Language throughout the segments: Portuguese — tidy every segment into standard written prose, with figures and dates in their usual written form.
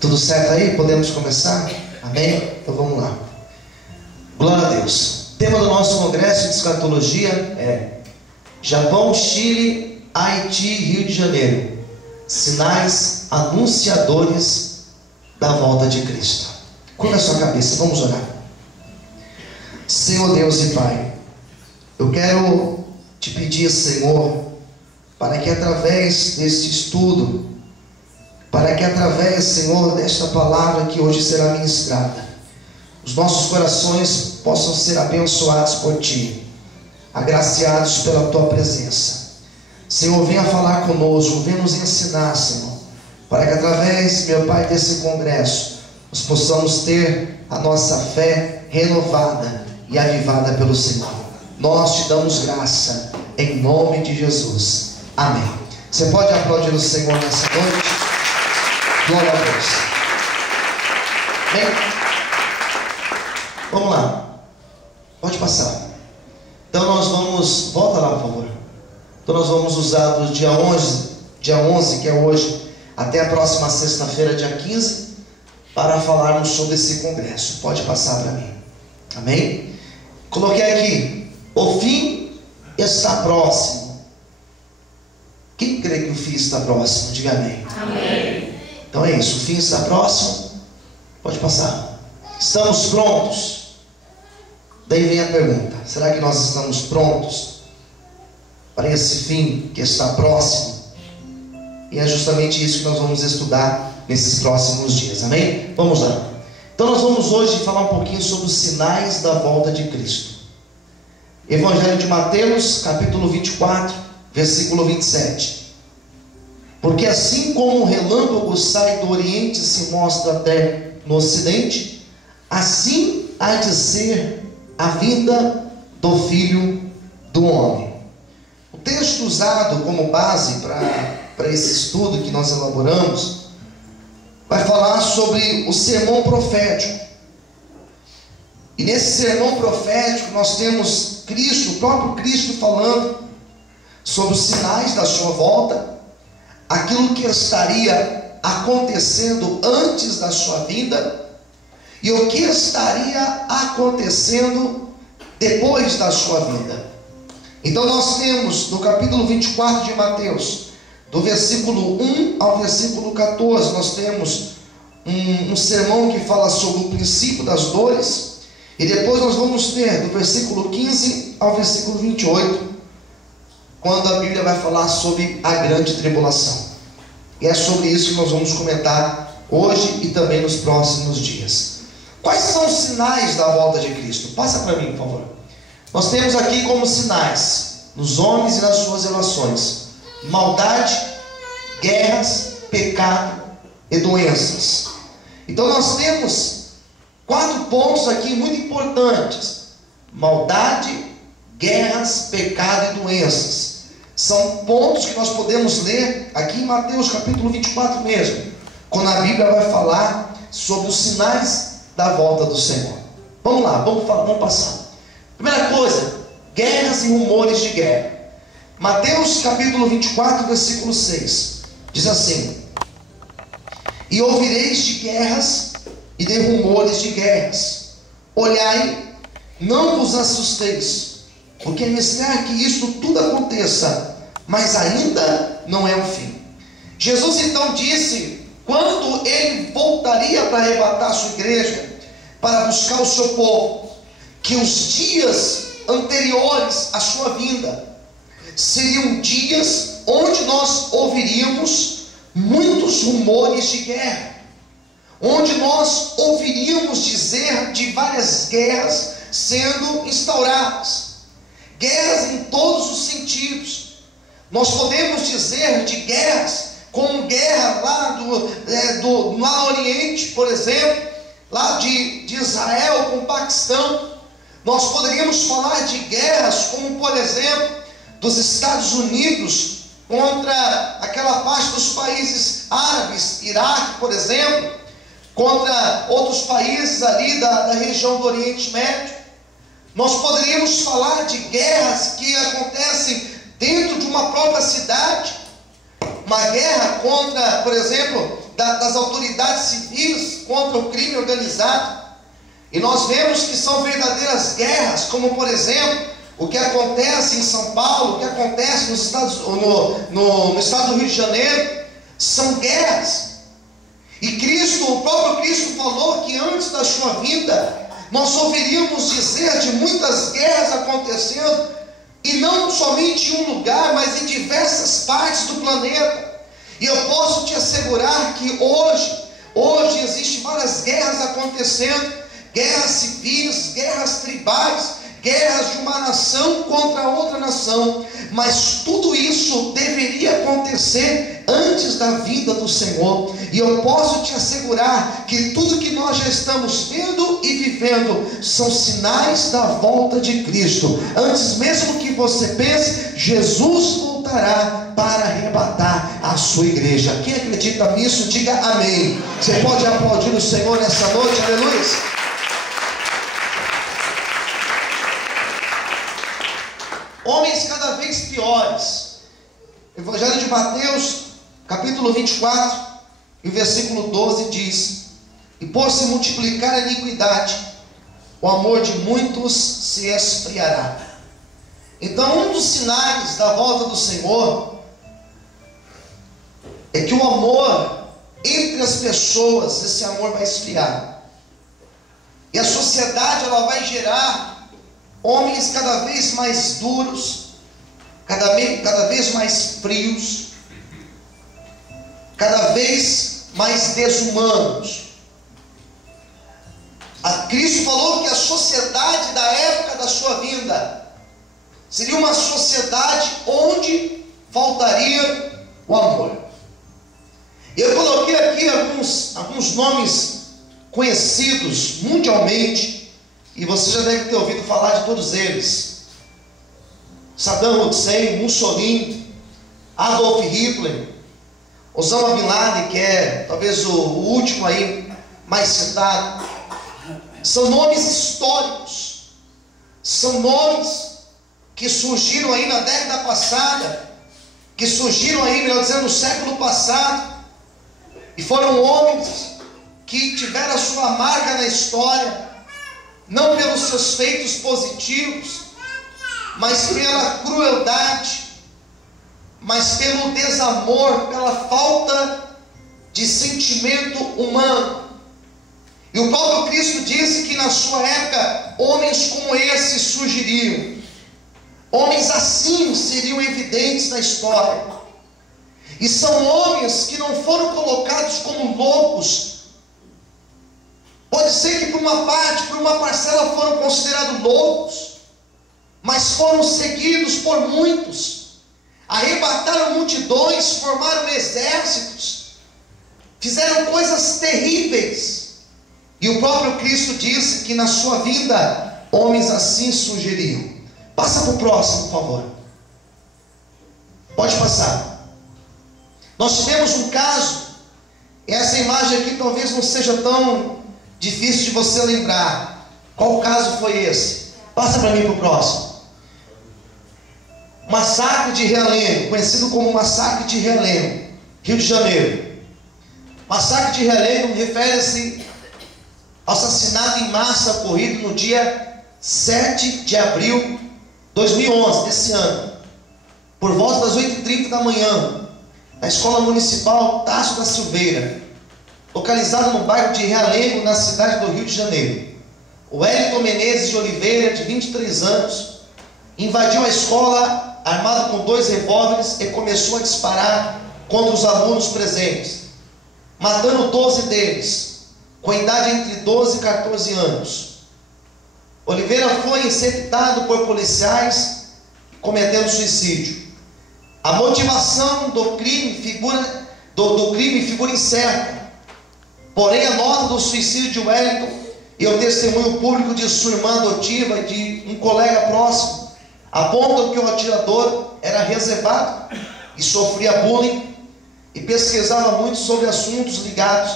Tudo certo aí? Podemos começar? Amém? Então vamos lá. Glória a Deus. O tema do nosso congresso de escatologia é Japão, Chile, Haiti, Rio de Janeiro. Sinais anunciadores da volta de Cristo. Curva a sua cabeça, vamos orar. Senhor Deus e Pai, eu quero te pedir, Senhor, para que através deste estudo, para que através, Senhor, desta palavra que hoje será ministrada, os nossos corações possam ser abençoados por Ti, agraciados pela Tua presença. Senhor, venha falar conosco, venha nos ensinar, Senhor, para que através, meu Pai, desse congresso, nós possamos ter a nossa fé renovada e avivada pelo Senhor. Nós te damos graça, em nome de Jesus. Amém. Você pode aplaudir o Senhor nessa noite? Glória a Deus. Amém? Vamos lá. Pode passar. Então nós vamos... Volta lá, por favor. Então nós vamos usar do dia 11, que é hoje, até a próxima sexta-feira, dia 15, para falarmos sobre esse congresso. Pode passar para mim. Amém? Coloquei aqui: o fim está próximo. Quem crê que o fim está próximo? Diga amém. Amém. Então é isso, o fim está próximo. Pode passar. Estamos prontos? Daí vem a pergunta: será que nós estamos prontos para esse fim que está próximo? E é justamente isso que nós vamos estudar nesses próximos dias. Amém? Vamos lá. Então nós vamos hoje falar um pouquinho sobre os sinais da volta de Cristo. Evangelho de Mateus, capítulo 24, versículo 27. Porque assim como o relâmpago sai do Oriente e se mostra até no Ocidente, assim há de ser a vinda do Filho do Homem. O texto usado como base para esse estudo que nós elaboramos vai falar sobre o sermão profético. E nesse sermão profético nós temos Cristo, o próprio Cristo, falando sobre os sinais da sua volta, aquilo que estaria acontecendo antes da sua vinda e o que estaria acontecendo depois da sua vinda. Então nós temos no capítulo 24 de Mateus, do versículo 1 ao versículo 14, nós temos um sermão que fala sobre o princípio das dores. E depois nós vamos ter do versículo 15 ao versículo 28, quando a Bíblia vai falar sobre a grande tribulação. E é sobre isso que nós vamos comentar hoje e também nos próximos dias. Quais são os sinais da volta de Cristo? Passa para mim, por favor. Nós temos aqui como sinais, nos homens e nas suas relações, maldade, guerras, pecado e doenças. Então nós temos 4 pontos aqui muito importantes: maldade, guerras, pecado e doenças. São pontos que nós podemos ler aqui em Mateus capítulo 24 mesmo, quando a Bíblia vai falar sobre os sinais da volta do Senhor. Vamos lá, vamos passar. Primeira coisa, guerras e rumores de guerra. Mateus capítulo 24, versículo 6, diz assim: e ouvireis de guerras e de rumores de guerras. Olhai, não vos assusteis, porque é necessário que isto tudo aconteça, mas ainda não é o fim. Jesus então disse, quando ele voltaria para arrebatar a sua igreja, para buscar o seu povo, que os dias anteriores à sua vinda seriam dias onde nós ouviríamos muitos rumores de guerra, onde nós ouviríamos dizer de várias guerras sendo instauradas, guerras em todos os sentidos. Nós podemos dizer de guerras, como guerra lá no Oriente, por exemplo, lá de Israel com o Paquistão. Nós poderíamos falar de guerras como, por exemplo, dos Estados Unidos contra aquela parte dos países árabes, Iraque, por exemplo, contra outros países ali da região do Oriente Médio. Nós poderíamos falar de guerras que acontecem dentro de uma própria cidade, uma guerra contra, por exemplo, das autoridades civis contra o crime organizado. E nós vemos que são verdadeiras guerras, como por exemplo, o que acontece em São Paulo, o que acontece no estado do Rio de Janeiro, são guerras. E Cristo, o próprio Cristo falou que antes da sua vinda, nós ouviríamos dizer de muitas guerras acontecendo, e não somente em um lugar, mas em diversas partes do planeta. E eu posso te assegurar que hoje existem várias guerras acontecendo, guerras civis, guerras tribais, guerras de uma nação contra outra nação, mas tudo isso deveria acontecer antes da vinda do Senhor. E eu posso te assegurar que tudo que nós já estamos vendo e vivendo são sinais da volta de Cristo. Antes mesmo que você pense, Jesus voltará para arrebatar a sua igreja. Quem acredita nisso, diga amém. Você pode aplaudir o Senhor nessa noite, aleluia. Homens cada vez piores. Evangelho de Mateus, capítulo 24, e o versículo 12 diz: e por se multiplicar a iniquidade, o amor de muitos se esfriará. Então, um dos sinais da volta do Senhor é que o amor entre as pessoas, esse amor vai esfriar. E a sociedade, ela vai gerar homens cada vez mais duros, cada vez mais frios, cada vez mais desumanos. Cristo falou que a sociedade da época da sua vinda seria uma sociedade onde faltaria o amor. Eu coloquei aqui alguns nomes conhecidos mundialmente, e você já deve ter ouvido falar de todos eles: Saddam Hussein, Mussolini, Adolf Hitler, Osama Bin Laden, que é talvez o último aí mais citado. São nomes históricos, são nomes que surgiram aí na década passada, que surgiram aí, melhor dizendo, no século passado, e foram homens que tiveram a sua marca na história, não pelos seus feitos positivos, mas pela crueldade, mas pelo desamor, pela falta de sentimento humano. E o próprio Cristo disse que na sua época homens como esses surgiriam. Homens assim seriam evidentes na história. E são homens que não foram colocados como loucos. Pode ser que por uma parte, por uma parcela foram considerados loucos, mas foram seguidos por muitos, arrebataram multidões, formaram exércitos, fizeram coisas terríveis. E o próprio Cristo disse que na sua vida homens assim surgiriam. Passa para o próximo, por favor. Pode passar. Nós tivemos um caso, e essa imagem aqui talvez não seja tão difícil de você lembrar. Qual caso foi esse? Passa para mim para o próximo. Massacre de Realengo, conhecido como Massacre de Realengo, Rio de Janeiro. Massacre de Realengo refere-se ao assassinato em massa ocorrido no dia 7 de abril de 2011, desse ano, por volta das 8h30 da manhã, na Escola Municipal Tasso da Silveira, localizado no bairro de Realengo, na cidade do Rio de Janeiro. O Wellington Menezes de Oliveira, de 23 anos, invadiu a escola armado com 2 revólveres e começou a disparar contra os alunos presentes, matando 12 deles, com idade entre 12 e 14 anos. Oliveira foi interceptado por policiais cometendo suicídio. A motivação do crime figura incerta. Porém, a nota do suicídio de Wellington e o testemunho público de sua irmã adotiva e de um colega próximo apontam que o atirador era reservado e sofria bullying e pesquisava muito sobre assuntos ligados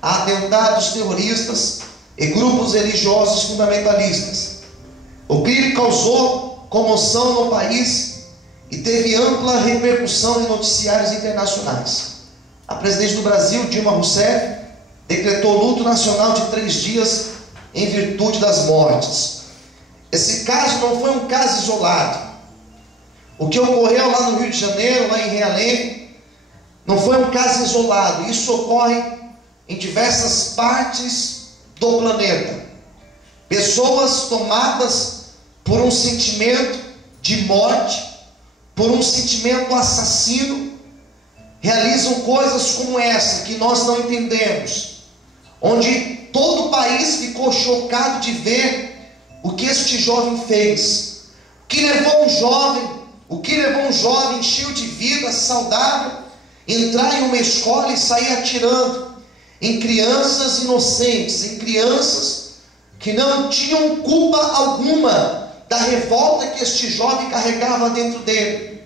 a atentados terroristas e grupos religiosos fundamentalistas. O crime causou comoção no país e teve ampla repercussão em noticiários internacionais. a presidente do Brasil, Dilma Rousseff, decretou luto nacional de 3 dias em virtude das mortes. Esse caso não foi um caso isolado. O que ocorreu lá no Rio de Janeiro, lá em Realengo, não foi um caso isolado. Isso ocorre em diversas partes do planeta. Pessoas tomadas por um sentimento de morte, por um sentimento assassino, realizam coisas como essa, que nós não entendemos, onde todo o país ficou chocado de ver o que este jovem fez, o que levou um jovem cheio de vida, saudável, entrar em uma escola e sair atirando em crianças inocentes, em crianças que não tinham culpa alguma da revolta que este jovem carregava dentro dele.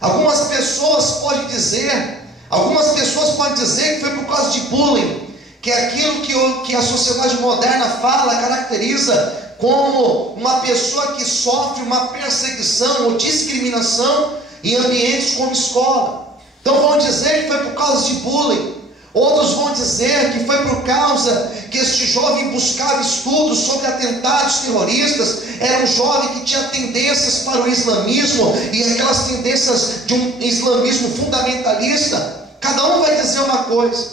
Algumas pessoas podem dizer que foi por causa de bullying, que é aquilo que a sociedade moderna fala, caracteriza como uma pessoa que sofre uma perseguição ou discriminação em ambientes como escola. Então vão dizer que foi por causa de bullying. Outros vão dizer que foi por causa que este jovem buscava estudos sobre atentados terroristas, era um jovem que tinha tendências para o islamismo, e aquelas tendências de um islamismo fundamentalista. Cada um vai dizer uma coisa,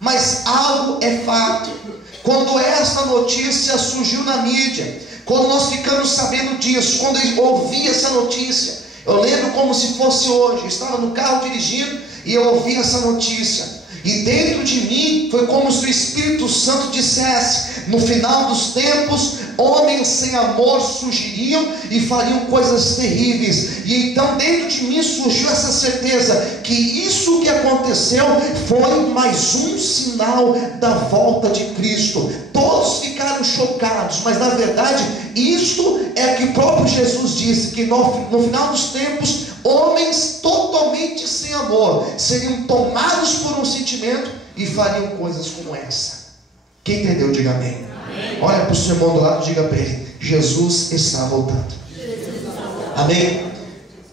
mas algo é fato. Quando esta notícia surgiu na mídia, quando nós ficamos sabendo disso, quando eu ouvi essa notícia, eu lembro como se fosse hoje. Eu estava no carro dirigindo e eu ouvi essa notícia. E dentro de mim foi como se o Espírito Santo dissesse: no final dos tempos, homens sem amor surgiriam e fariam coisas terríveis. E então dentro de mim surgiu essa certeza que isso que aconteceu foi mais um sinal da volta de Cristo. Todos ficaram chocados, mas na verdade isto é o que o próprio Jesus disse, que no final dos tempos, homens totalmente sem amor seriam tomados por um sentimento e fariam coisas como essa. Quem entendeu, diga amém. Amém. Olha para o seu irmão do lado e diga para ele: Jesus está voltando. Amém.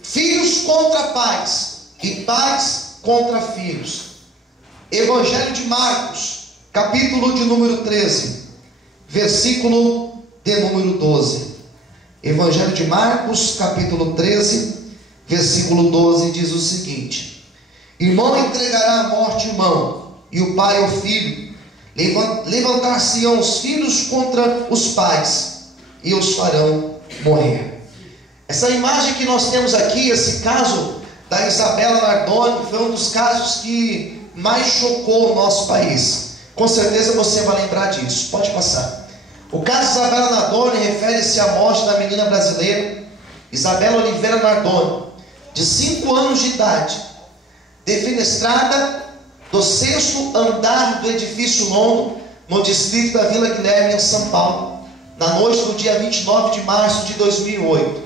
Filhos contra pais e pais contra filhos. Evangelho de Marcos, capítulo de número 13, versículo de número 12. Evangelho de Marcos, capítulo 13, versículo 12, diz o seguinte: irmão entregará à morte irmão, e o pai ao filho. Levantar-se-ão os filhos contra os pais, e os farão morrer. Essa imagem que nós temos aqui, esse caso da Isabela Nardoni, foi um dos casos que mais chocou o nosso país. Com certeza você vai lembrar disso. Pode passar. O caso de Isabela Nardoni refere-se à morte da menina brasileira Isabela Oliveira Nardoni, de 5 anos de idade, defenestrada do 6º andar do edifício London, no distrito da Vila Guilherme, em São Paulo, na noite do dia 29 de março de 2008.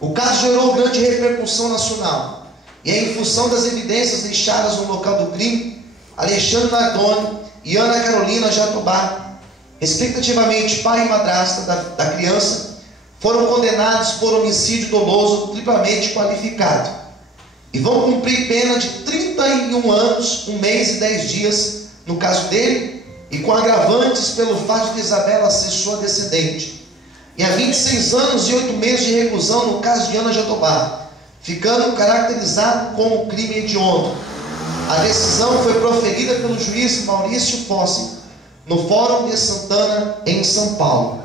O caso gerou grande repercussão nacional, e em função das evidências deixadas no local do crime, Alexandre Nardoni e Ana Carolina Jatobá, respectivamente pai e madrasta da criança, foram condenados por homicídio doloso triplamente qualificado e vão cumprir pena de 31 anos, 1 mês e 10 dias no caso dele, e com agravantes pelo fato de Isabela ser sua descendente, e há 26 anos e 8 meses de reclusão no caso de Ana Jatobá, ficando caracterizado como crime hediondo. A decisão foi proferida pelo juiz Maurício Fossi no Fórum de Santana, em São Paulo.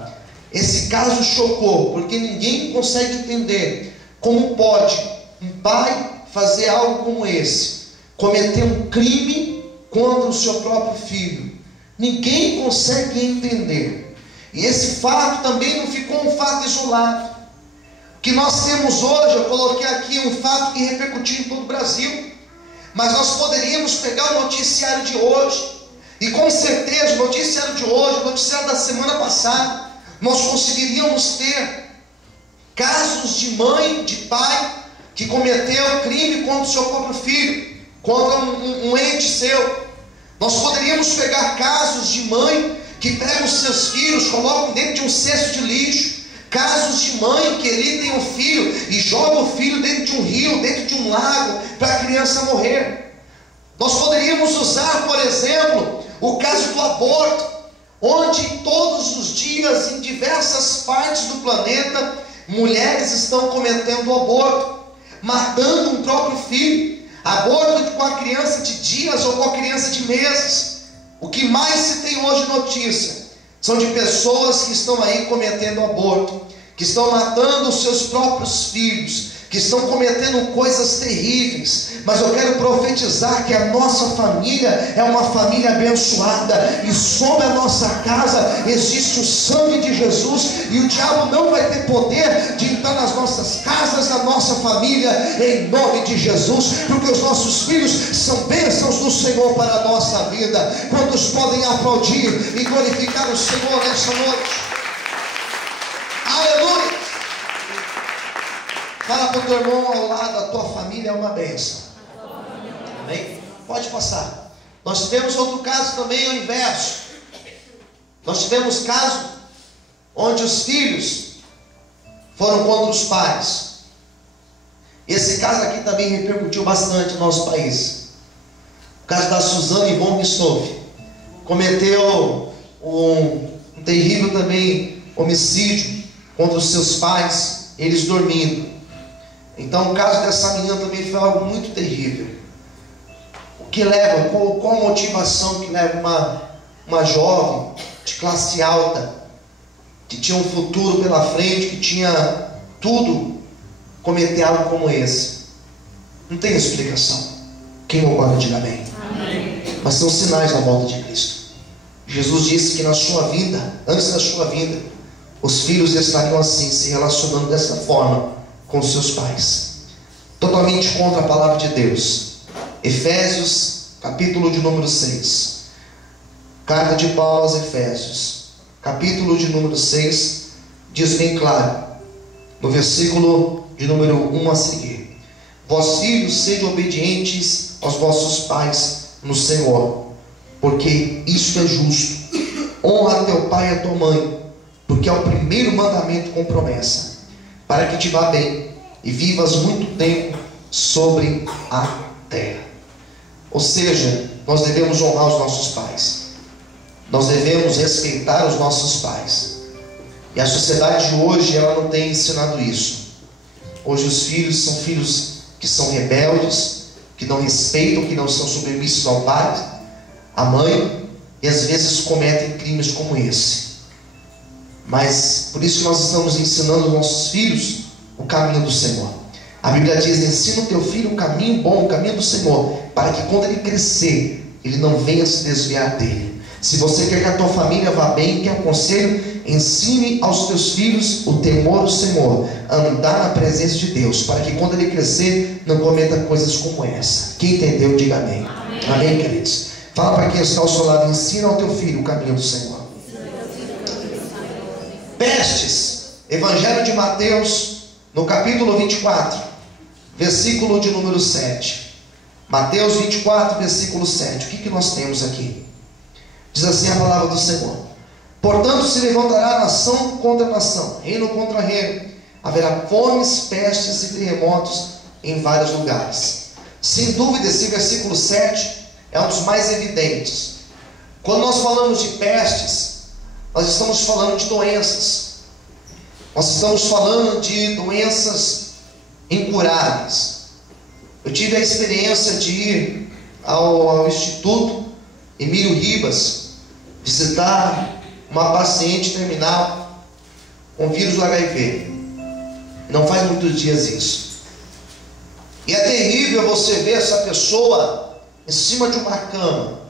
Esse caso chocou, porque ninguém consegue entender como pode um pai fazer algo como esse, cometer um crime contra o seu próprio filho. Ninguém consegue entender. E esse fato também não ficou um fato isolado. O que nós temos hoje, eu coloquei aqui um fato que repercutiu em todo o Brasil, mas nós poderíamos pegar o noticiário de hoje, e com certeza o noticiário de hoje, o noticiário da semana passada, nós conseguiríamos ter casos de mãe, de pai, que cometeu crime contra o seu próprio filho, contra um ente seu. Nós poderíamos pegar casos de mãe que pegam os seus filhos, colocam dentro de um cesto de lixo. Casos de mãe que irritam o filho e jogam o filho dentro de um rio, dentro de um lago, para a criança morrer. Nós poderíamos usar, por exemplo, o caso do aborto, onde todos os dias, em diversas partes do planeta, mulheres estão cometendo aborto, matando um próprio filho, aborto com a criança de dias ou com a criança de meses. O que mais se tem hoje notícia são de pessoas que estão aí cometendo aborto, que estão matando os seus próprios filhos, que estão cometendo coisas terríveis. Mas eu quero profetizar que a nossa família é uma família abençoada, e sobre a nossa casa existe o sangue de Jesus, e o diabo não vai ter poder de entrar nas nossas casas, na nossa família, em nome de Jesus, porque os nossos filhos são bênçãos do Senhor para a nossa vida. Quantos podem aplaudir e glorificar o Senhor nesta noite? Aleluia! Fala para o teu irmão ao lado: a tua família é uma bênção. Amém? Pode passar. Nós tivemos outro caso também, o inverso. Nós tivemos caso onde os filhos foram contra os pais. Esse caso aqui também repercutiu bastante no nosso país. O caso da Suzane von Richthofen. Cometeu um terrível também homicídio contra os seus pais, eles dormindo. Então o caso dessa menina também foi algo muito terrível. O que leva, qual a motivação que leva uma jovem de classe alta, que tinha um futuro pela frente, que tinha tudo, cometer algo como esse? Não tem explicação. Quem concorda, diga amém. Amém. Mas são sinais da volta de Cristo. Jesus disse que na sua vida, antes da sua vinda, os filhos estariam assim, se relacionando dessa forma com seus pais, totalmente contra a palavra de Deus. Efésios, capítulo de número 6, carta de Paulo aos Efésios, capítulo de número 6, diz bem claro, no versículo de número 1 a seguir: vós filhos, sede obedientes aos vossos pais no Senhor, porque isso é justo. Honra a teu pai e a tua mãe, porque é o primeiro mandamento com promessa, para que te vá bem e vivas muito tempo sobre a terra. Ou seja, nós devemos honrar os nossos pais, nós devemos respeitar os nossos pais. E a sociedade de hoje, ela não tem ensinado isso. Hoje os filhos são filhos que são rebeldes, que não respeitam, que não são submissos ao pai, à mãe, e às vezes cometem crimes como esse. Mas por isso que nós estamos ensinando aos nossos filhos o caminho do Senhor. A Bíblia diz: ensina o teu filho o caminho bom, o caminho do Senhor, para que quando ele crescer, ele não venha se desviar dele. Se você quer que a tua família vá bem, quer conselho, ensine aos teus filhos o temor do Senhor, andar na presença de Deus, para que quando ele crescer, não cometa coisas como essa. Quem entendeu, diga amém. Amém, amém, queridos? Fala para quem está ao seu lado: ensina ao teu filho o caminho do Senhor. Pestes, Evangelho de Mateus, no capítulo 24, versículo de número 7. Mateus 24, versículo 7. O que nós temos aqui? Diz assim a palavra do Senhor: portanto se levantará nação contra nação, reino contra reino, haverá fomes, pestes e terremotos em vários lugares. Sem dúvida, esse versículo 7 é um dos mais evidentes. Quando nós falamos de pestes, nós estamos falando de doenças. Nós estamos falando de doenças incuráveis. Eu tive a experiência de ir ao Instituto Emílio Ribas, visitar uma paciente terminal com vírus do HIV. Não faz muitos dias isso. E é terrível você ver essa pessoa em cima de uma cama,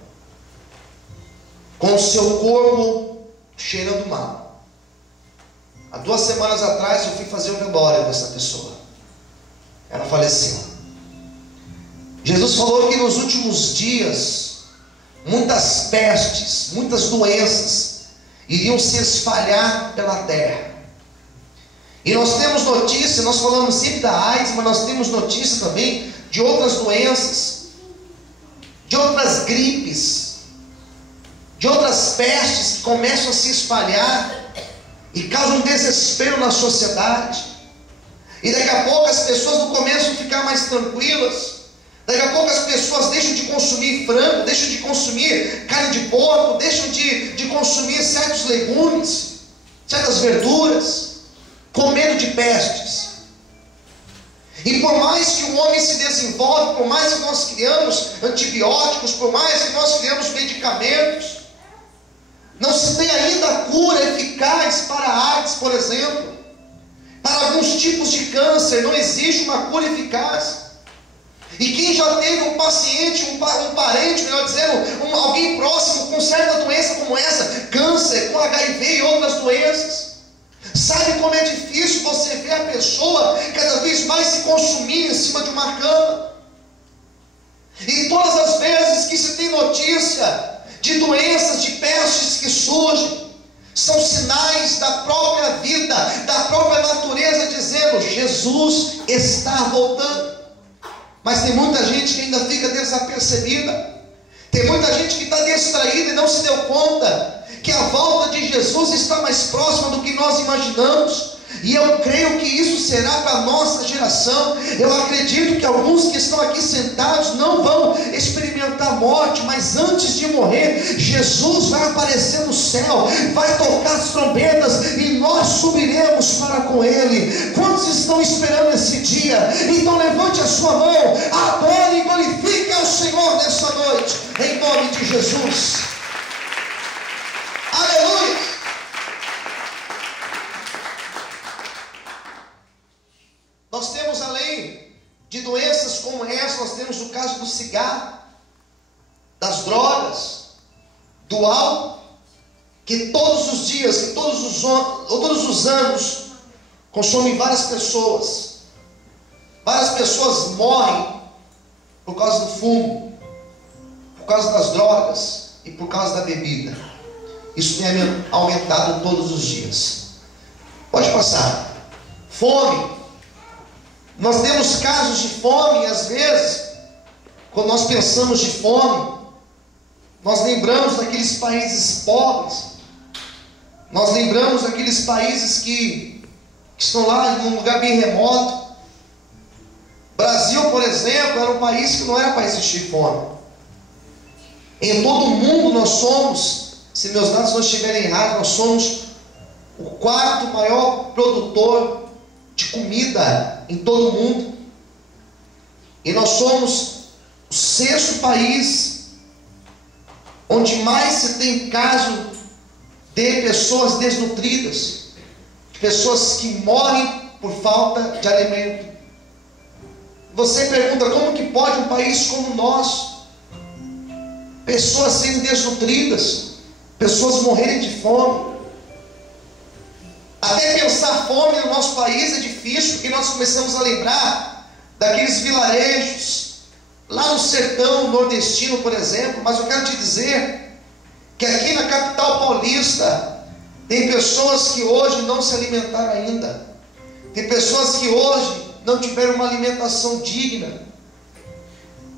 com o seu corpo cheirando mal. Há 2 semanas atrás eu fui fazer o velório dessa pessoa. Ela faleceu. Jesus falou que nos últimos dias muitas pestes, muitas doenças iriam se espalhar pela terra. E nós temos notícia, nós falamos sempre da AIDS, mas nós temos notícia também de outras doenças, de outras gripes, de outras pestes que começam a se espalhar e causam um desespero na sociedade. E daqui a pouco as pessoas não começam a ficar mais tranquilas, Daqui a pouco as pessoas deixam de consumir frango, deixam de consumir carne de porco, deixam de consumir certos legumes, certas verduras, com medo de pestes. E por mais que o homem se desenvolve, por mais que nós criamos antibióticos, por mais que nós criamos medicamentos, não se tem ainda a cura eficaz para a AIDS, por exemplo. Para alguns tipos de câncer não existe uma cura eficaz. E quem já teve um paciente, um parente, melhor dizendo, alguém próximo com certa doença como essa, câncer, com HIV e outras doenças, sabe como é difícil você ver a pessoa cada vez mais se consumir em cima de uma cama. E todas as vezes que se tem notícia de doenças, de pestes que surgem, são sinais da própria vida, da própria natureza, dizendo: Jesus está voltando. Mas tem muita gente que ainda fica desapercebida, tem muita gente que está distraída e não se deu conta que a volta de Jesus está mais próxima do que nós imaginamos. E eu creio que isso será para a nossa geração. Eu acredito que alguns que estão aqui sentados não vão experimentar morte, mas antes de morrer, Jesus vai aparecer no céu, vai tocar as trombetas e nós subiremos para com Ele. Quantos estão esperando esse dia? Então levante a sua mão, adore e glorifique ao Senhor nessa noite, em nome de Jesus. Aleluia! Nós temos, além de doenças como essa, nós temos o caso do cigarro, das drogas, do álcool, que todos os dias, que todos os anos, consomem várias pessoas. Várias pessoas morrem por causa do fumo, por causa das drogas e por causa da bebida. Isso tem aumentado todos os dias. Pode passar. Fome. Nós temos casos de fome, e às vezes, quando nós pensamos de fome, nós lembramos daqueles países pobres, nós lembramos daqueles países que estão lá em um lugar bem remoto. Brasil, por exemplo, era um país que não era para existir fome. Em todo o mundo nós somos, se meus dados não estiverem errados, nós somos o quarto maior produtor de comida em todo o mundo, e nós somos o sexto país onde mais se tem caso de pessoas desnutridas, de pessoas que morrem por falta de alimento. Você pergunta: como que pode um país como o nosso, pessoas serem desnutridas, pessoas morrerem de fome? Até pensar fome no nosso país é difícil, porque nós começamos a lembrar daqueles vilarejos lá no sertão nordestino, por exemplo. Mas eu quero te dizer que aqui na capital paulista tem pessoas que hoje não se alimentaram ainda, tem pessoas que hoje não tiveram uma alimentação digna.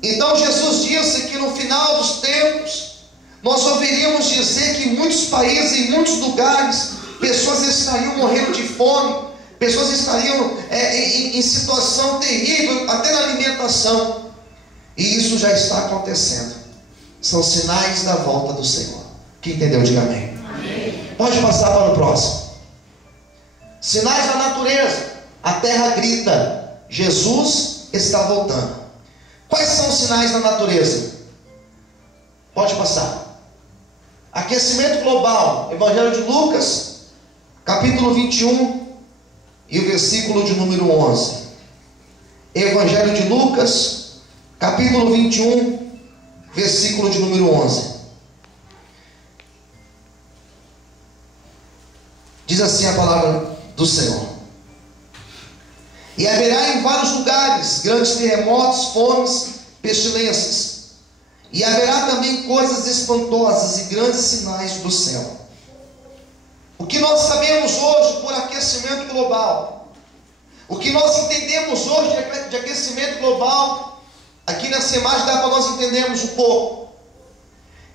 Então Jesus disse que no final dos tempos nós ouviríamos dizer que em muitos países, em muitos lugares, pessoas estariam morrendo de fome, pessoas estariam em situação terrível, até na alimentação. E isso já está acontecendo. São sinais da volta do Senhor. Quem entendeu, diga amém. Amém. Pode passar para o próximo. Sinais da natureza. A terra grita: Jesus está voltando. Quais são os sinais da natureza? Pode passar. Aquecimento global. Evangelho de Lucas, capítulo 21 e o versículo de número 11. Evangelho de Lucas, capítulo 21, versículo de número 11. Diz assim a palavra do Senhor: e haverá em vários lugares grandes terremotos, fomes, pestilências, e haverá também coisas espantosas e grandes sinais do céu. O que nós sabemos hoje por aquecimento global, o que nós entendemos hoje de aquecimento global, aqui nessa imagem dá para nós entendermos um pouco.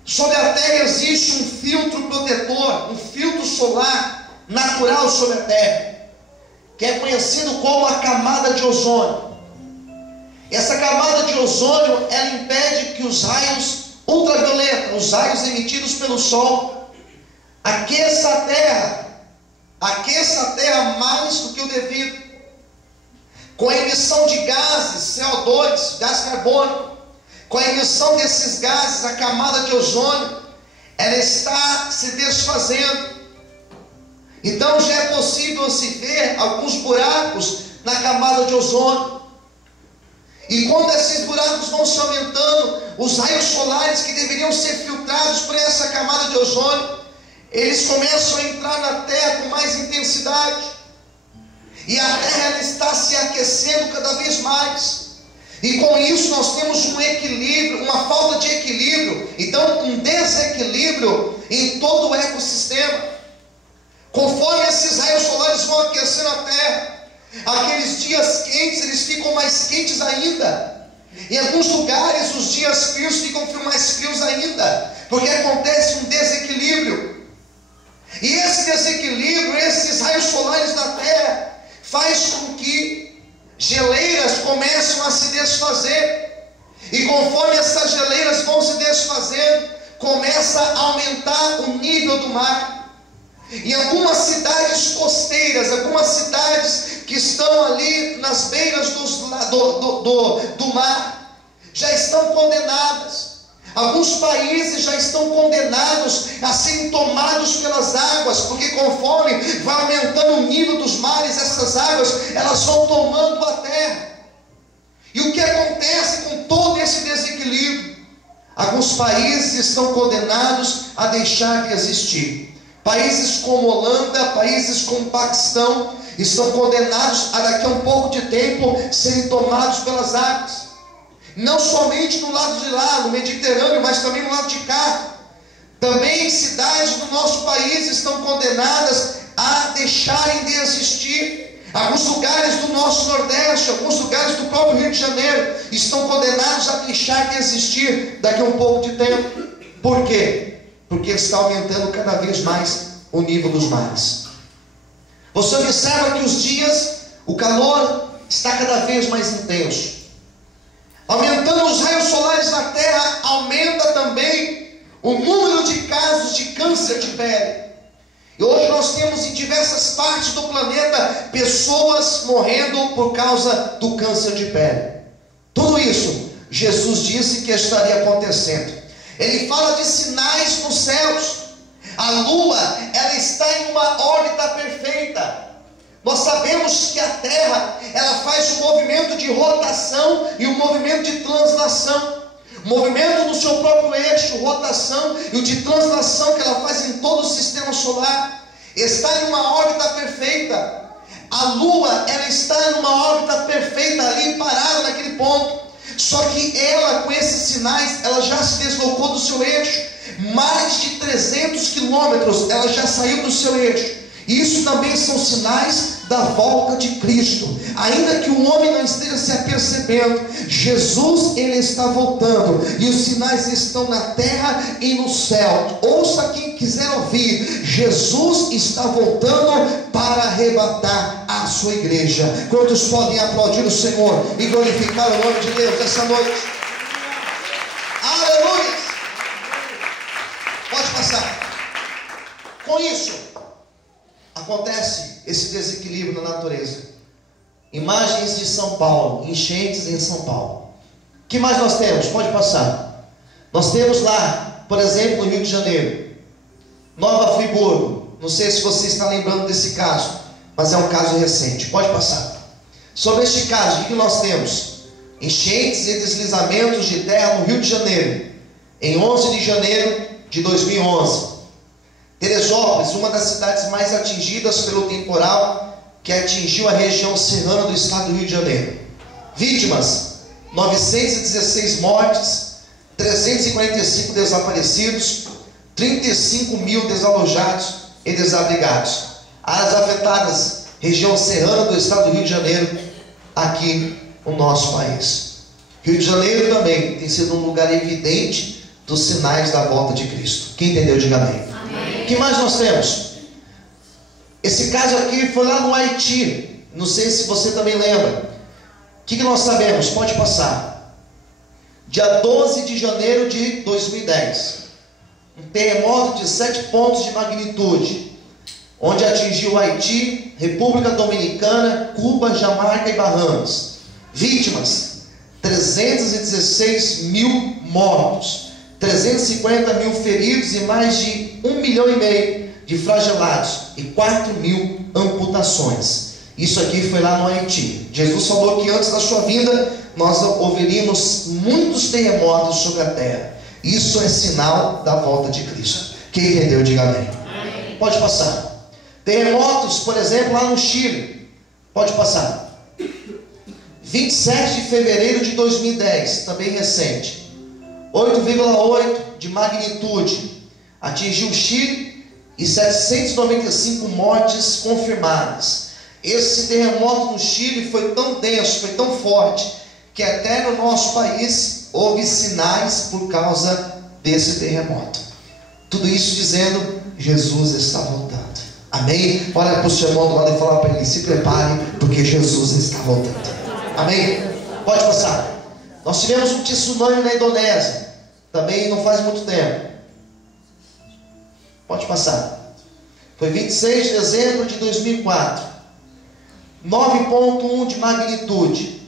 Sobre a Terra existe um filtro protetor, um filtro solar natural sobre a Terra, que é conhecido como a camada de ozônio. Essa camada de ozônio, ela impede que os raios ultravioletas, os raios emitidos pelo Sol, aqueça a Terra mais do que o devido. Com a emissão de gases, CO2, gás carbônico, com a emissão desses gases, a camada de ozônio, ela está se desfazendo. Então já é possível se ver alguns buracos na camada de ozônio. E quando esses buracos vão se aumentando, os raios solares que deveriam ser filtrados por essa camada de ozônio, eles começam a entrar na Terra com mais intensidade. E a Terra ela está se aquecendo cada vez mais. E com isso nós temos um equilíbrio, uma falta de equilíbrio, então um desequilíbrio em todo o ecossistema. Conforme esses raios solares vão aquecendo a Terra, aqueles dias quentes eles ficam mais quentes ainda. Em alguns lugares os dias frios ficam mais frios ainda, porque acontece um desequilíbrio. E esse desequilíbrio, esses raios solares na Terra, faz com que geleiras começam a se desfazer. E conforme essas geleiras vão se desfazendo, começa a aumentar o nível do mar. Em algumas cidades costeiras, algumas cidades que estão ali nas beiras do mar, já estão condenadas. Alguns países já estão condenados a serem tomados pelas águas, porque conforme vai aumentando o nível dos mares, essas águas, elas vão tomando a terra. E o que acontece com todo esse desequilíbrio? Alguns países estão condenados a deixar de existir. Países como Holanda, países como Paquistão, estão condenados a daqui a um pouco de tempo serem tomados pelas águas. Não somente no lado de lá, no Mediterrâneo, mas também no lado de cá. Também cidades do nosso país estão condenadas a deixarem de existir. Alguns lugares do nosso Nordeste, alguns lugares do próprio Rio de Janeiro estão condenados a deixar de existir daqui a um pouco de tempo. Por quê? Porque está aumentando cada vez mais o nível dos mares. Você observa que os dias, o calor está cada vez mais intenso. Aumentando os raios solares na Terra, aumenta também o número de casos de câncer de pele. E hoje nós temos em diversas partes do planeta pessoas morrendo por causa do câncer de pele. Tudo isso Jesus disse que estaria acontecendo. Ele fala de sinais nos céus. A lua, ela está em uma órbita perfeita. Nós sabemos que a Terra, ela faz um movimento de rotação e um movimento de translação. Movimento no seu próprio eixo, rotação, e o de translação que ela faz em todo o sistema solar. Está em uma órbita perfeita. A Lua, ela está em uma órbita perfeita ali, parada naquele ponto. Só que ela, com esses sinais, ela já se deslocou do seu eixo. Mais de 300 quilômetros ela já saiu do seu eixo. Isso também são sinais da volta de Cristo. Ainda que o homem não esteja se apercebendo, Jesus, ele está voltando. E os sinais estão na terra e no céu. Ouça quem quiser ouvir. Jesus está voltando para arrebatar a sua igreja. Quantos podem aplaudir o Senhor e glorificar o nome de Deus essa noite? Aleluia! Pode passar. Com isso, acontece esse desequilíbrio na natureza. Imagens de São Paulo, enchentes em São Paulo. O que mais nós temos? Pode passar. Nós temos lá, por exemplo, no Rio de Janeiro, Nova Friburgo. Não sei se você está lembrando desse caso, mas é um caso recente. Pode passar. Sobre este caso, o que nós temos? Enchentes e deslizamentos de terra no Rio de Janeiro, em 11 de janeiro de 2011. Teresópolis, uma das cidades mais atingidas pelo temporal que atingiu a região serrana do estado do Rio de Janeiro. Vítimas, 916 mortes, 345 desaparecidos, 35 mil desalojados e desabrigados. Áreas afetadas, região serrana do estado do Rio de Janeiro, aqui no nosso país. Rio de Janeiro também tem sido um lugar evidente dos sinais da volta de Cristo. Quem entendeu, diga amém. O que mais nós temos? Esse caso aqui foi lá no Haiti. Não sei se você também lembra. que nós sabemos? Pode passar. Dia 12 de janeiro de 2010, um terremoto de 7 pontos de magnitude, onde atingiu Haiti, República Dominicana, Cuba, Jamaica e Bahamas. Vítimas: 316 mil mortos, 350 mil feridos e mais de 1,5 milhão de flagelados e 4 mil amputações. Isso aqui foi lá no Haiti. Jesus falou que antes da sua vinda nós ouviríamos muitos terremotos sobre a terra. Isso é sinal da volta de Cristo. Quem entendeu, diga amém. Amém. Pode passar. Terremotos, por exemplo, lá no Chile. Pode passar. 27 de fevereiro de 2010, também recente. 8,8 de magnitude. Atingiu o Chile e 795 mortes confirmadas. Esse terremoto no Chile foi tão denso, foi tão forte, que até no nosso país houve sinais por causa desse terremoto. Tudo isso dizendo: Jesus está voltando. Amém? Olha para o seu irmão do lado e fala para ele: se prepare, porque Jesus está voltando. Amém? Pode passar. Nós tivemos um tsunami na Indonésia, também não faz muito tempo. Pode passar. Foi 26 de dezembro de 2004. 9,1 de magnitude.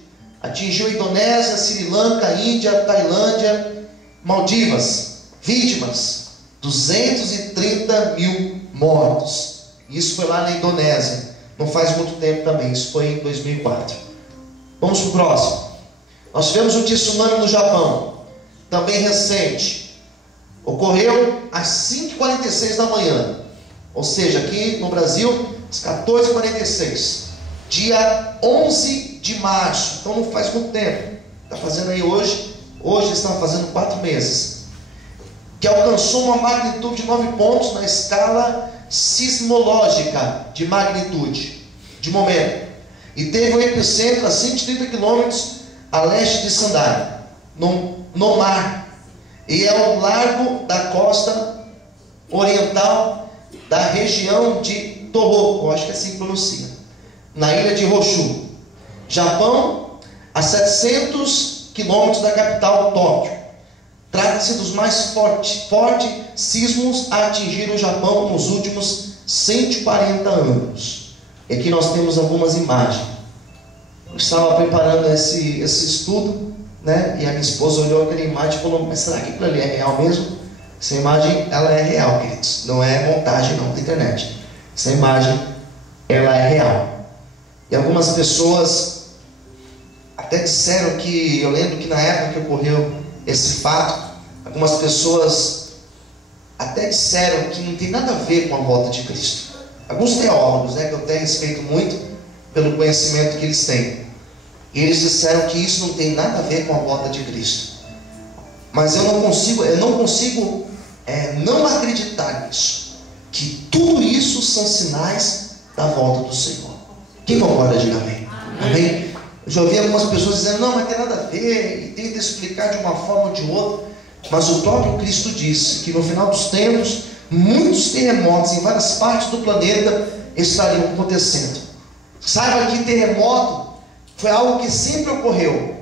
Atingiu a Indonésia, Sri Lanka, Índia, Tailândia, Maldivas. Vítimas: 230 mil mortos. Isso foi lá na Indonésia. Não faz muito tempo também. Isso foi em 2004. Vamos para o próximo. Nós tivemos um tsunami no Japão, também recente. Ocorreu às 5h46 da manhã. Ou seja, aqui no Brasil, às 14h46. Dia 11 de março, então não faz muito tempo. Está fazendo aí hoje está fazendo 4 meses. Que alcançou uma magnitude de 9 pontos na escala sismológica de magnitude, de momento. E teve um epicentro a 130 quilômetros a leste de Sendai, no mar. E é ao largo da costa oriental da região de Tohoku, acho que é assim que pronuncia, na ilha de Honshu, Japão, a 700 quilômetros da capital, Tóquio. Trata-se dos mais fortes sismos a atingir o Japão nos últimos 140 anos. E aqui nós temos algumas imagens. Eu estava preparando esse estudo, né? E a minha esposa olhou aquela imagem e falou: mas será que aquilo ali é real mesmo? Essa imagem, ela é real, queridos. Não é montagem não da internet. Essa imagem, ela é real. E algumas pessoas até disseram que, eu lembro que na época que ocorreu esse fato, algumas pessoas até disseram que não tem nada a ver com a volta de Cristo. Alguns teólogos, né, que eu até respeito muito pelo conhecimento que eles têm, e eles disseram que isso não tem nada a ver com a volta de Cristo. Mas eu não consigo não acreditar nisso, que tudo isso são sinais da volta do Senhor. Quem concorda, diga amém. Amém? Eu já ouvi algumas pessoas dizendo: não, mas tem nada a ver, e tenta explicar de uma forma ou de outra. Mas o próprio Cristo disse que no final dos tempos, muitos terremotos em várias partes do planeta estariam acontecendo. Saiba que terremoto foi algo que sempre ocorreu,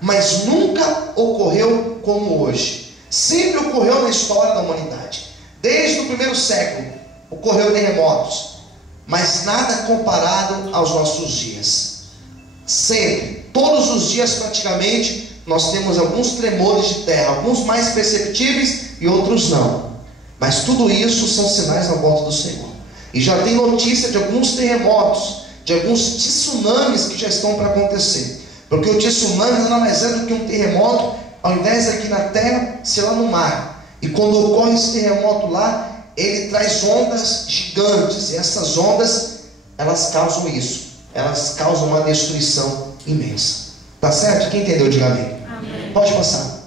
mas nunca ocorreu como hoje. Sempre ocorreu na história da humanidade. Desde o primeiro século ocorreu terremotos, mas nada comparado aos nossos dias. Sempre, todos os dias praticamente, nós temos alguns tremores de terra, alguns mais perceptíveis e outros não. Mas tudo isso são sinais da volta do Senhor. E já tem notícia de alguns terremotos, de alguns tsunamis que já estão para acontecer. Porque o tsunami nada mais é do que um terremoto, ao invés aqui na terra, ser lá no mar. E quando ocorre esse terremoto lá, ele traz ondas gigantes. E essas ondas, elas causam isso. Elas causam uma destruição imensa. Tá certo? Quem entendeu, diga amém. Amém. Pode passar.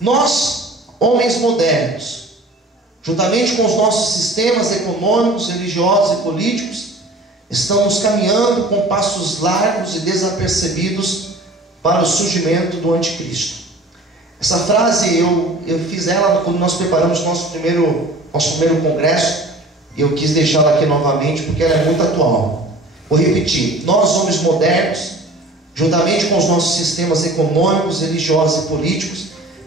Nós, homens modernos, juntamente com os nossos sistemas econômicos, religiosos e políticos, estamos caminhando com passos largos e desapercebidos para o surgimento do anticristo. Essa frase eu fiz ela quando nós preparamos nosso primeiro congresso, e eu quis deixá-la aqui novamente porque ela é muito atual. Vou repetir: nós, homens modernos, juntamente com os nossos sistemas econômicos, religiosos e políticos,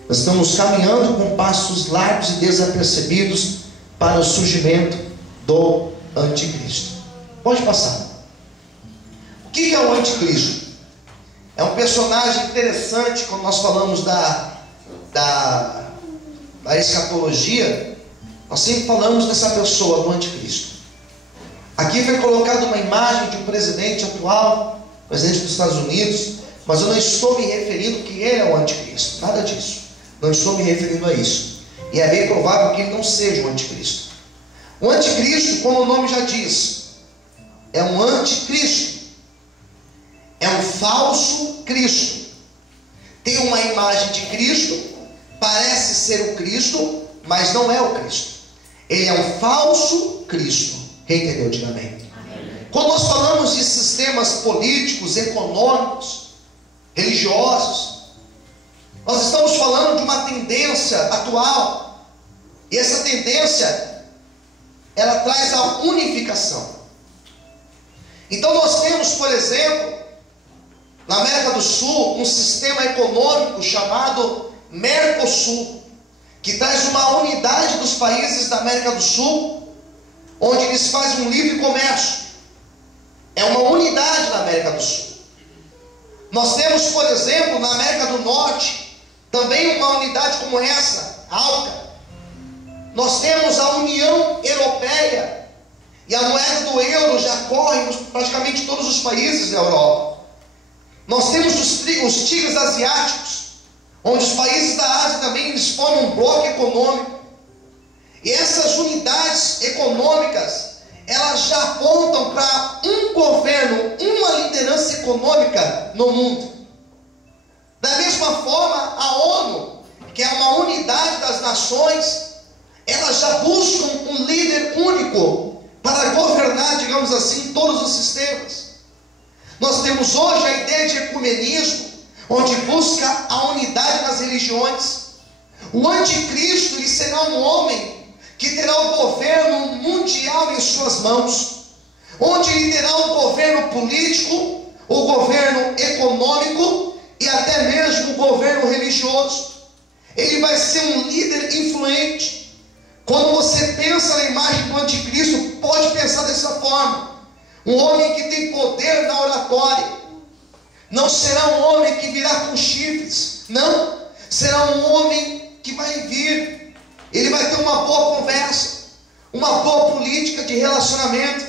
nós estamos caminhando com passos largos e desapercebidos para o surgimento do anticristo. Pode passar. O que é o anticristo? É um personagem interessante. Quando nós falamos da escatologia, nós sempre falamos dessa pessoa, do anticristo. Aqui foi colocada uma imagem de um presidente atual, presidente dos Estados Unidos, mas eu não estou me referindo que ele é o anticristo, nada disso. Não estou me referindo a isso. E é bem provável que ele não seja o anticristo. O anticristo, como o nome já diz, é um anticristo. É um falso Cristo. Tem uma imagem de Cristo, parece ser o Cristo, mas não é o Cristo. Ele é um falso Cristo. Quem entendeu? Diga amém. Quando nós falamos de sistemas políticos, econômicos, religiosos, nós estamos falando de uma tendência atual. E essa tendência, ela traz a unificação. Então nós temos, por exemplo, na América do Sul, um sistema econômico chamado Mercosul, que traz uma unidade dos países da América do Sul, onde eles fazem um livre comércio. É uma unidade na América do Sul. Nós temos, por exemplo, na América do Norte, também uma unidade como essa, ALCA. Nós temos a União Europeia, e a moeda do euro já corre em praticamente todos os países da Europa. Nós temos os tigres asiáticos, onde os países da Ásia também eles formam um bloco econômico. E essas unidades econômicas, elas já apontam para um governo, uma liderança econômica no mundo. Da mesma forma, a ONU, que é uma unidade das nações, elas já buscam um líder único para governar, digamos assim, todos os sistemas. Nós temos hoje a ideia de ecumenismo, onde busca a unidade das religiões. O anticristo, ele será um homem que terá o governo mundial em suas mãos, onde ele terá o governo político, o governo econômico e até mesmo o governo religioso. Ele vai ser um líder influente. Quando você pensa na imagem do anticristo, pode pensar dessa forma: um homem que tem poder na oratória. Não será um homem que virá com chifres, não. Será um homem que vai vir, ele vai ter uma boa conversa, uma boa política de relacionamento.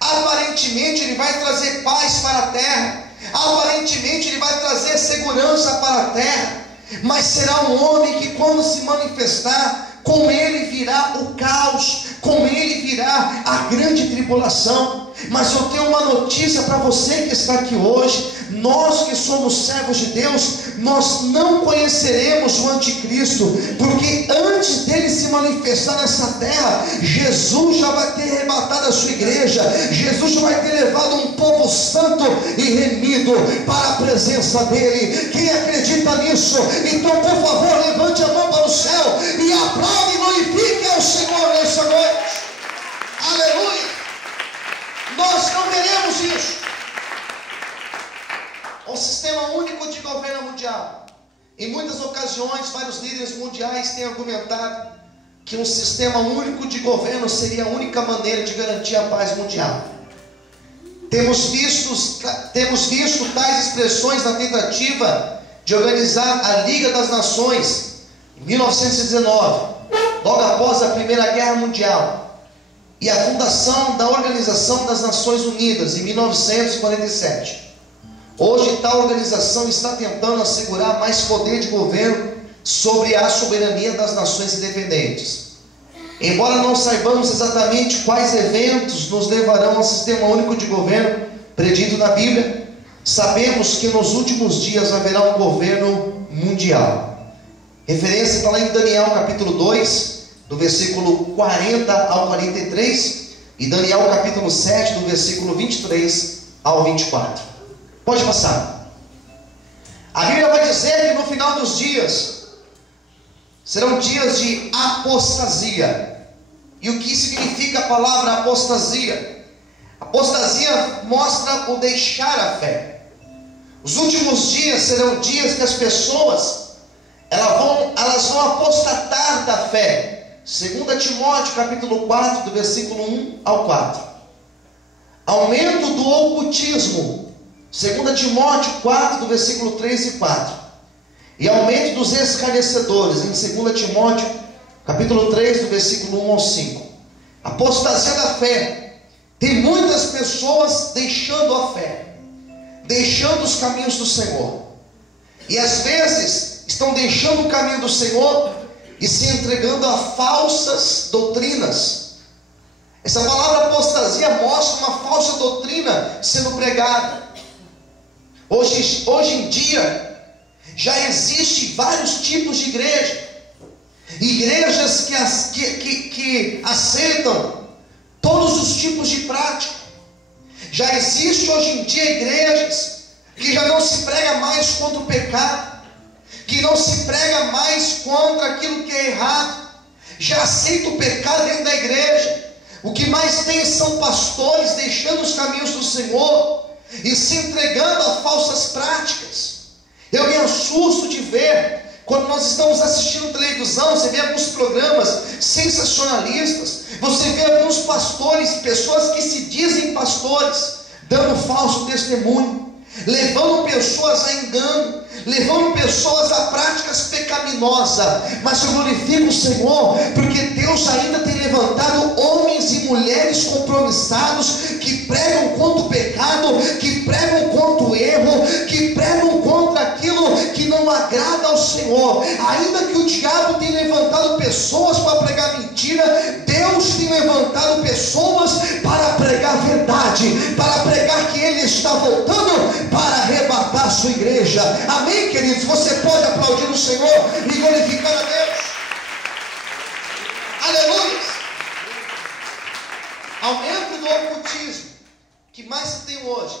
Aparentemente ele vai trazer paz para a terra, aparentemente ele vai trazer segurança para a terra, mas será um homem que, quando se manifestar, com ele virá o caos, com ele virá a grande tribulação. Mas eu tenho uma notícia para você que está aqui hoje: nós que somos servos de Deus, nós não conheceremos o anticristo, porque antes dele se manifestar nessa terra, Jesus já vai ter arrebatado a sua igreja, Jesus já vai ter levado um povo santo e remido para a presença dele. Quem acredita nisso? Então, por favor, levante a mão para o céu e aplaude e glorifique ao Senhor nessa noite. Aleluia! Nós não veremos isso. Um sistema único de governo mundial. Em muitas ocasiões, vários líderes mundiais têm argumentado que um sistema único de governo seria a única maneira de garantir a paz mundial. Temos visto tais expressões na tentativa de organizar a Liga das Nações em 1919, logo após a Primeira Guerra Mundial, e a fundação da Organização das Nações Unidas em 1947. Hoje tal organização está tentando assegurar mais poder de governo sobre a soberania das nações independentes. Embora não saibamos exatamente quais eventos nos levarão ao sistema único de governo predito na Bíblia, sabemos que nos últimos dias haverá um governo mundial. Referência está lá em Daniel capítulo 2, do versículo 40 ao 43, e Daniel capítulo 7, do versículo 23 ao 24. Pode passar. A Bíblia vai dizer que no final dos dias serão dias de apostasia. E o que significa a palavra apostasia? Apostasia mostra o deixar a fé. Os últimos dias serão dias que as pessoas elas vão apostatar da fé. 2 Timóteo capítulo 4, do versículo 1 ao 4. Aumento do ocultismo. 2 Timóteo 4, do versículo 3 e 4. E aumento dos escarnecedores, em 2 Timóteo capítulo 3, do versículo 1 ao 5. Apostasia da fé. Tem muitas pessoas deixando a fé, deixando os caminhos do Senhor, e às vezes estão deixando o caminho do Senhor e se entregando a falsas doutrinas. Essa palavra apostasia mostra uma falsa doutrina sendo pregada. Hoje em dia já existem vários tipos de igrejas que aceitam todos os tipos de prática. Já existe hoje em dia igrejas que já não se prega mais contra o pecado, que não se prega mais contra aquilo que é errado, já aceita o pecado dentro da igreja. O que mais tem são pastores deixando os caminhos do Senhor e se entregando a falsas práticas. Eu me assusto de ver, quando nós estamos assistindo televisão, você vê alguns programas sensacionalistas, você vê alguns pastores, pessoas que se dizem pastores, dando falso testemunho, levando pessoas a engano, levando pessoas a práticas pecaminosas. Mas eu glorifico o Senhor, porque Deus ainda tem levantado homens e mulheres compromissados, que pregam contra o pecado, que pregam contra o erro, que pregam contra aquilo que não agrada ao Senhor. Ainda que o diabo tenha levantado pessoas para pregar mentira, Deus tem levantado pessoas para pregar a verdade, para pregar que Ele está voltando para arrebatar a sua igreja. Amém, queridos? Você pode aplaudir o Senhor e glorificar a Deus. Aleluia. Aumento do ocultismo. O que mais se tem hoje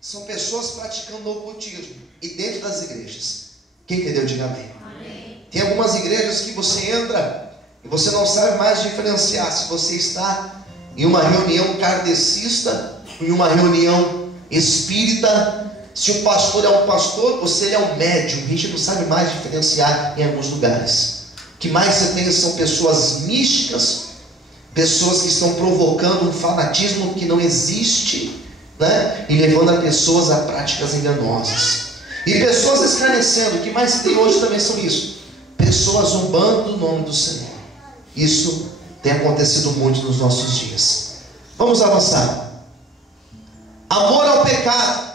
são pessoas praticando ocultismo, e dentro das igrejas. Quem entendeu, diga amém. Amém. Tem algumas igrejas que você entra e você não sabe mais diferenciar se você está em uma reunião kardecista, em uma reunião espírita. Se o pastor é um pastor, você é um médium. A gente não sabe mais diferenciar em alguns lugares. O que mais você tem são pessoas místicas, pessoas que estão provocando um fanatismo que não existe, né? E levando as pessoas a práticas enganosas. E pessoas escarnecendo. O que mais tem hoje também são isso: pessoas zombando do nome do Senhor. Isso tem acontecido muito nos nossos dias. Vamos avançar. Amor ao pecado.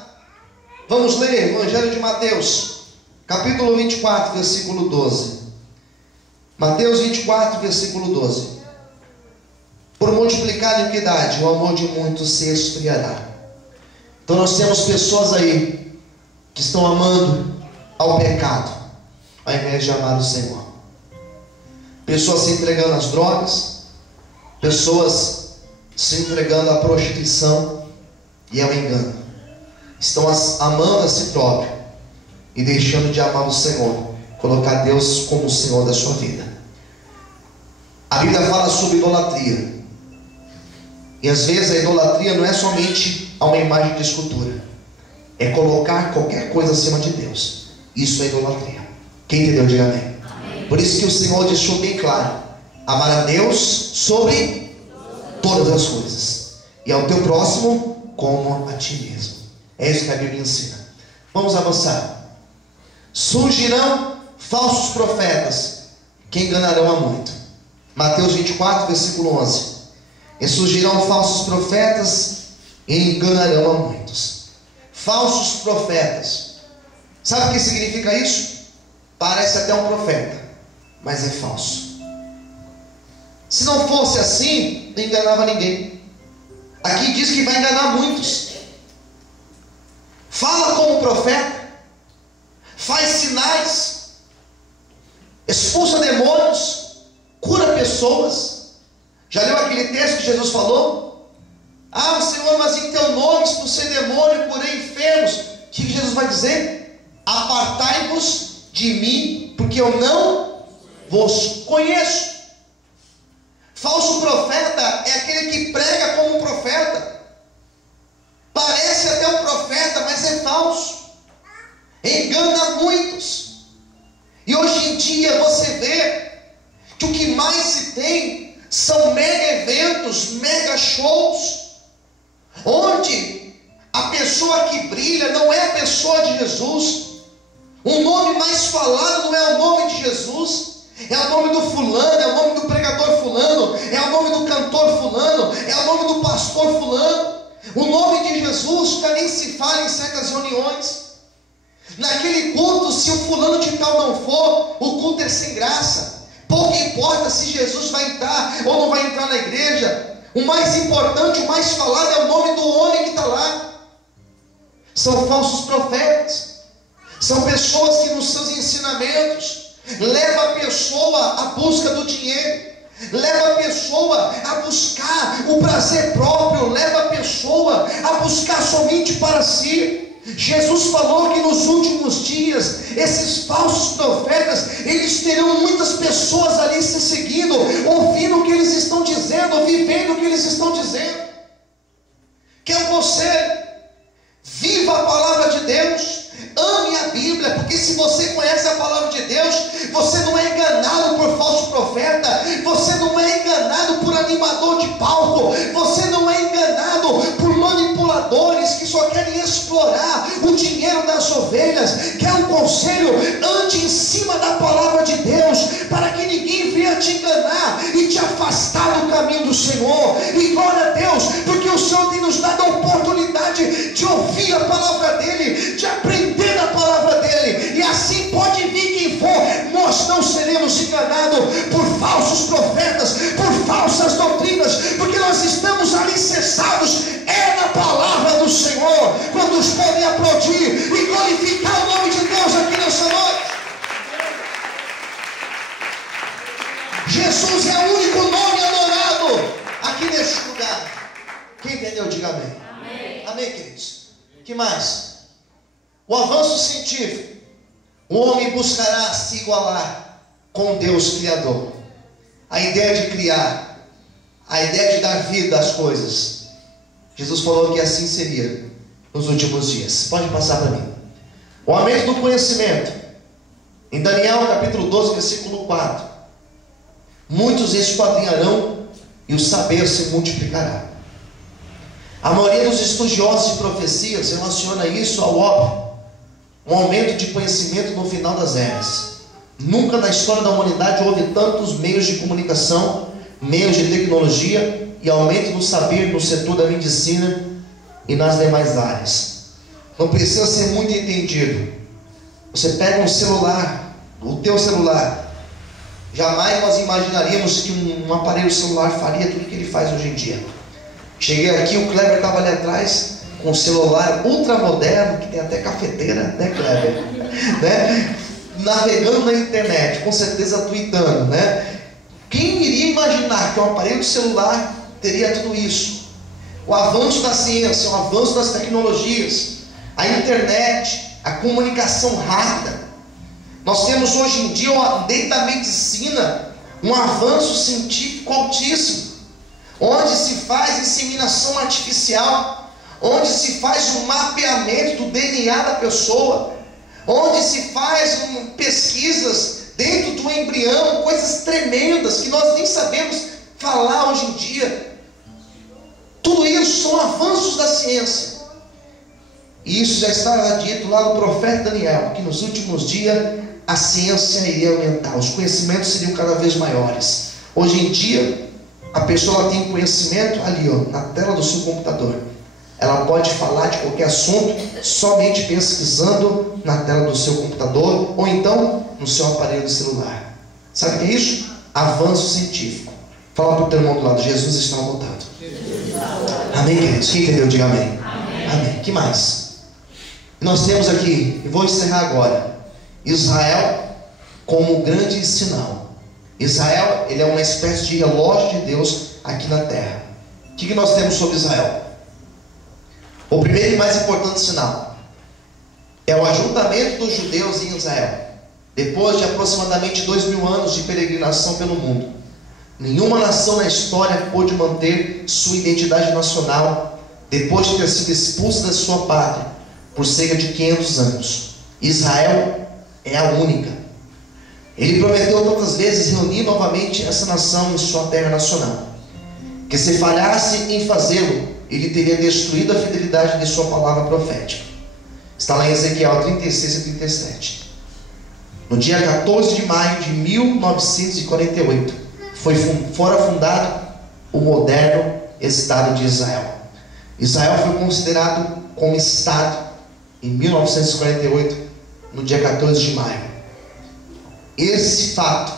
Vamos ler Evangelho de Mateus, capítulo 24, versículo 12. Mateus 24, versículo 12. Por multiplicar a iniquidade, o amor de muitos se esfriará. Então nós temos pessoas aí que estão amando ao pecado, ao invés de amar o Senhor. Pessoas se entregando às drogas, pessoas se entregando à prostituição e ao engano. Estão amando a si próprio e deixando de amar o Senhor, colocar Deus como o Senhor da sua vida. A Bíblia fala sobre idolatria, e às vezes a idolatria não é somente a uma imagem de escultura, é colocar qualquer coisa acima de Deus. Isso é idolatria. Quem entendeu, diga amém. Amém. Por isso que o Senhor deixou bem claro: amar a Deus sobre todas as coisas, e ao teu próximo como a ti mesmo. É isso que a Bíblia ensina. Vamos avançar. Surgirão falsos profetas que enganarão a muito. Mateus 24, versículo 11. E surgirão falsos profetas e enganarão a muitos. Falsos profetas. Sabe o que significa isso? Parece até um profeta, mas é falso. Se não fosse assim, não enganava ninguém. Aqui diz que vai enganar muitos. Fala como profeta, faz sinais, expulsa demônios, cura pessoas. Já leu aquele texto que Jesus falou? Ah, Senhor, mas em teu nome expulsei demônio, curei enfermos. O que Jesus vai dizer? Apartai-vos de mim, porque eu não vos conheço. Falso profeta é aquele que prega como um profeta. Parece até um profeta, mas é falso. mega eventos, mega shows, onde a pessoa que brilha não é a pessoa de Jesus. O nome mais falado não é o nome de Jesus, é o nome do fulano, é o nome do pregador fulano, é o nome do cantor fulano, é o nome do pastor fulano. O nome de Jesus nem se fala em certas reuniões. Naquele culto, se o fulano de tal não for, o culto é sem graça. Pouco importa se Jesus vai entrar ou não vai entrar na igreja. O mais importante, o mais falado é o nome do homem que está lá. São falsos profetas. São pessoas que nos seus ensinamentos levam a pessoa à busca do dinheiro, leva a pessoa a buscar o prazer próprio, leva a pessoa a buscar somente para si. Jesus falou que nos últimos dias, esses falsos profetas, eles terão muitas pessoas ali se seguindo, ouvindo o que eles estão dizendo, vivendo o que eles estão dizendo. Quer você viva a palavra de Deus, ame a Bíblia, porque se você conhece a palavra de Deus, você não é enganado por falso profeta, você não é enganado por animador de palco, você não é enganado por manipuladores que só querem explorar o dinheiro das ovelhas. Quer um conselho? Ande em cima da palavra de Deus, para que ninguém venha te enganar e te afastar do caminho do Senhor. E glória a Deus, porque o Senhor tem nos dado a oportunidade de ouvir a palavra dele, de aprender a palavra dele, e assim pode vir quem for, nós não seremos enganados por falsos profetas, por falsas doutrinas, porque nós estamos alicerçados na palavra do Senhor. Quantos podem aplaudir e glorificar o nome de Deus aqui nessa noite? Jesus é o único nome adorado aqui neste lugar. Quem entendeu, diga amém. Amém, amém, queridos. Que mais? O avanço científico. O homem buscará se igualar com Deus Criador. A ideia de criar, a ideia de dar vida às coisas. Jesus falou que assim seria nos últimos dias. Pode passar para mim. O aumento do conhecimento. Em Daniel capítulo 12, versículo 4. Muitos esquadrinharão e o saber se multiplicará. A maioria dos estudiosos de profecias relaciona isso ao óbvio. Um aumento de conhecimento no final das eras. Nunca na história da humanidade houve tantos meios de comunicação, meios de tecnologia e aumento do saber no setor da medicina e nas demais áreas. Não precisa ser muito entendido. Você pega um celular, o teu celular. Jamais nós imaginaríamos que um aparelho celular faria tudo o que ele faz hoje em dia. Cheguei aqui, o Kleber estava ali atrás com um celular ultramoderno, que tem até cafeteira, né, Kleber? Né? Navegando na internet, com certeza tweetando, né? Quem iria imaginar que um aparelho celular teria tudo isso? O avanço da ciência, o avanço das tecnologias, a internet, a comunicação rápida. Nós temos hoje em dia, dentro da medicina, um avanço científico altíssimo, onde se faz inseminação artificial, onde se faz um mapeamento do DNA da pessoa, onde se faz pesquisas dentro do embrião, coisas tremendas que nós nem sabemos falar hoje em dia. Tudo isso são avanços da ciência. E isso já estava dito lá no profeta Daniel, que nos últimos dias a ciência iria aumentar, os conhecimentos seriam cada vez maiores. Hoje em dia, a pessoa tem conhecimento ali, na tela do seu computador. Ela pode falar de qualquer assunto somente pesquisando na tela do seu computador ou então no seu aparelho de celular. Sabe o que é isso? Avanço científico. Fala para o teu irmão do lado, Jesus está voltando. Amém, queridos? Quem entendeu? Diga amém. Amém. Que mais? Nós temos aqui, e vou encerrar agora, Israel como grande sinal. Israel, ele é uma espécie de relógio de Deus aqui na terra. O que nós temos sobre Israel? O primeiro e mais importante sinal é o ajuntamento dos judeus em Israel. Depois de aproximadamente 2000 anos de peregrinação pelo mundo, nenhuma nação na história pôde manter sua identidade nacional depois de ter sido expulsa da sua pátria por cerca de 500 anos. Israel é a única. Ele prometeu tantas vezes reunir novamente essa nação em sua terra nacional. que se falhasse em fazê-lo, ele teria destruído a fidelidade de sua palavra profética. Está lá em Ezequiel 36 e 37. No dia 14 de maio de 1948, fora fundado o moderno Estado de Israel. Israel foi considerado como Estado em 1948, no dia 14 de maio. Esse fato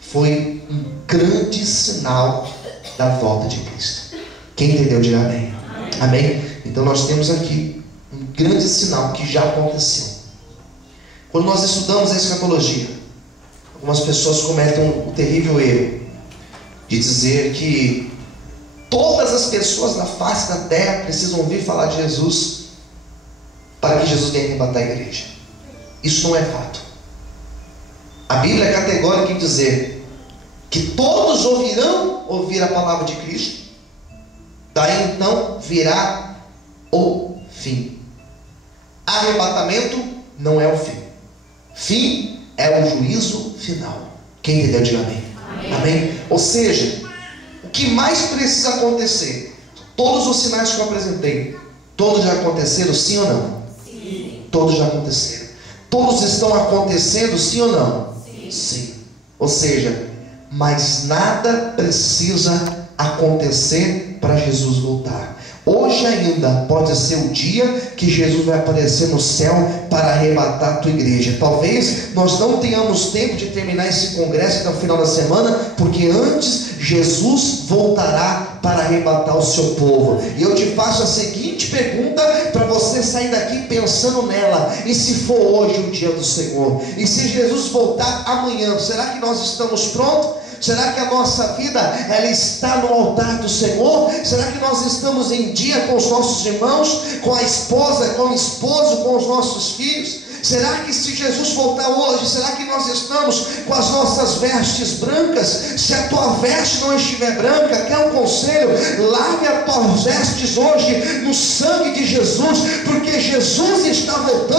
foi um grande sinal da volta de Cristo. Quem entendeu, diga amém. Amém? Então nós temos aqui um grande sinal que já aconteceu. Quando nós estudamos a escatologia, algumas pessoas cometem o terrível erro de dizer que todas as pessoas na face da terra precisam ouvir falar de Jesus para que Jesus venha arrebatar a igreja. Isso não é fato. A Bíblia é categórica em dizer que todos ouvirão ouvir a palavra de Cristo, daí então virá o fim. Arrebatamento não é o fim. Fim é o juízo final. Quem entendeu, diga amém. Amém? Ou seja, o que mais precisa acontecer? Todos os sinais que eu apresentei, todos já aconteceram, sim ou não? Sim. Todos já aconteceram. Todos estão acontecendo, sim ou não? Sim. Sim. Ou seja, mas nada precisa acontecer para Jesus voltar. Hoje ainda pode ser o dia que Jesus vai aparecer no céu para arrebatar a tua igreja. Talvez nós não tenhamos tempo de terminar esse congresso até o final da semana, porque antes Jesus voltará para arrebatar o seu povo. E eu te faço a seguinte pergunta para você sair daqui pensando nela: e se for hoje o dia do Senhor? E se Jesus voltar amanhã, será que nós estamos prontos? Será que a nossa vida ela está no altar do Senhor? Será que nós estamos em dia com os nossos irmãos, com a esposa, com o esposo, com os nossos filhos? Será que se Jesus voltar hoje, será que nós estamos com as nossas vestes brancas? Se a tua veste não estiver branca, quer um conselho? Lave as tuas vestes hoje no sangue de Jesus, porque Jesus está voltando